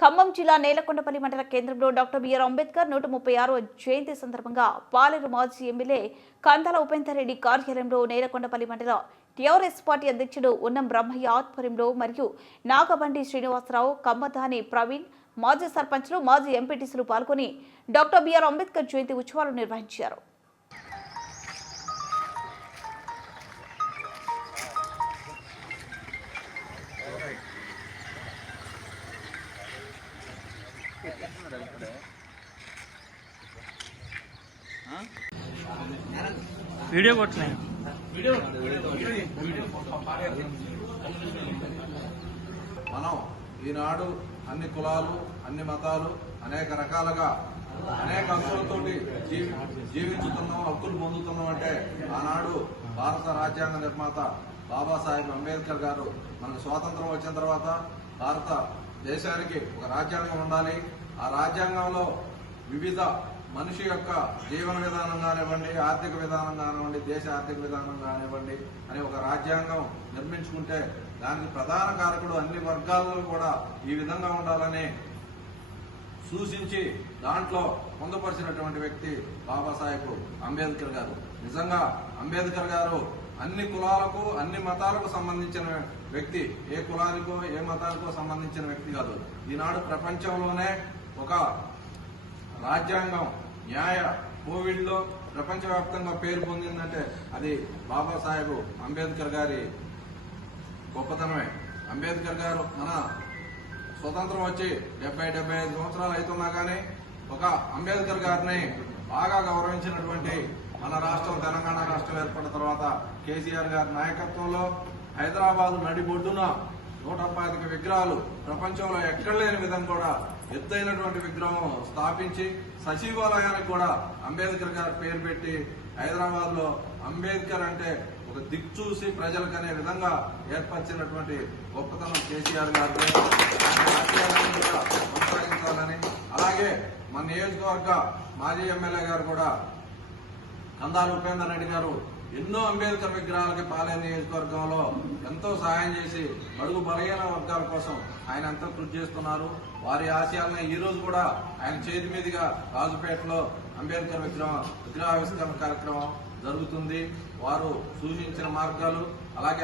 ఖమ్మం జిల్లా నేలకొండపల్లి మండల కేంద్రంలో డాక్టర్ బిఆర్ అంబేద్కర్ నూట ముప్పై ఆరో జయంతి సందర్భంగా పాలేరు మాజీ ఎమ్మెల్యే కందాల ఉపేందర్ రెడ్డి కార్యాలయంలో నేలకొండపల్లి మండల టీఆర్ఎస్ పార్టీ అధ్యక్షుడు ఉన్నం బ్రహ్మయ్య ఆధ్వర్యంలో మరియు నాగబండి శ్రీనివాసరావు కమ్మదాని ప్రవీణ్ మాజీ సర్పంచ్లు మాజీ ఎంపీటీసీలు పాల్గొని డాక్టర్ బిఆర్ అంబేద్కర్ జయంతి ఉత్సవాలు నిర్వహించారు. వీడియో కొట్టినాయి. మనం ఈనాడు అన్ని కులాలు అన్ని మతాలు అనేక రకాలుగా అనేక హక్కులతోటి జీవించుతున్నాం హక్కులు పొందుతున్నాం అంటే ఆనాడు భారత రాజ్యాంగ నిర్మాత బాబాసాహెబ్ అంబేద్కర్ గారు మనకు స్వాతంత్రం వచ్చిన తర్వాత భారత దేశానికి ఒక రాజ్యాంగం ఉండాలి. ఆ రాజ్యాంగంలో వివిధ మనిషి యొక్క జీవన విధానం కానివ్వండి ఆర్థిక విధానం కానివ్వండి దేశ ఆర్థిక విధానం కానివ్వండి అనే ఒక రాజ్యాంగం నిర్మించుకుంటే దానికి ప్రధాన కారకుడు అన్ని వర్గాలలో కూడా ఈ విధంగా ఉండాలని సూచించి దాంట్లో పొందుపరిచినటువంటి వ్యక్తి బాబాసాహెబ్ అంబేద్కర్ గారు. నిజంగా అంబేద్కర్ గారు అన్ని కులాలకు అన్ని మతాలకు సంబంధించిన వ్యక్తి ఏ కులానికో ఏ మతానికో సంబంధించిన వ్యక్తి కాదు. ఈనాడు ప్రపంచంలోనే ఒక రాజ్యాంగం న్యాయ కోవిడ్లో ప్రపంచవ్యాప్తంగా పేరు పొందిందంటే అది బాబాసాహెబ్ అంబేద్కర్ గారి గొప్పతనమే. అంబేద్కర్ గారు మన స్వతంత్రం వచ్చి డెబ్బై డెబ్బై ఐదు సంవత్సరాలు అవుతున్నా కానీ ఒక అంబేద్కర్ గారిని బాగా గౌరవించినటువంటి మన రాష్ట్రం తెలంగాణ రాష్ట్రం ఏర్పడిన తర్వాత కేసీఆర్ గారి నాయకత్వంలో హైదరాబాద్ నడిబొడ్డున నూట పాతిక విగ్రహాలు ప్రపంచంలో ఎక్కడ లేని విధంగా కూడా ఎత్తైనటువంటి విగ్రహం స్థాపించి సచివాలయానికి కూడా అంబేద్కర్ గారి పేరు పెట్టి హైదరాబాద్లో అంబేద్కర్ అంటే ఒక దిక్కు చూసి ప్రజలకు అనే విధంగా ఏర్పరిచినటువంటి గొప్పతనం కేసీఆర్ గారు కొనసాగించాలని. అలాగే మన నియోజకవర్గ మాజీ ఎమ్మెల్యే గారు కూడా కందాల ఉపేందర్ రెడ్డి గారు ఎన్నో అంబేద్కర్ విగ్రహాలకి పాలేరు నియోజకవర్గంలో ఎంతో సహాయం చేసి అడుగు బలహీన వర్గాల కోసం ఆయన ఎంతో కృషి చేస్తున్నారు. వారి ఆశయాలను ఈ రోజు కూడా ఆయన చేతి మీదుగా రాజుపేటలో అంబేద్కర్ విగ్రహం విగ్రహావిష్కరణ కార్యక్రమం జరుగుతుంది. వారు సూచించిన మార్గాలు అలాగే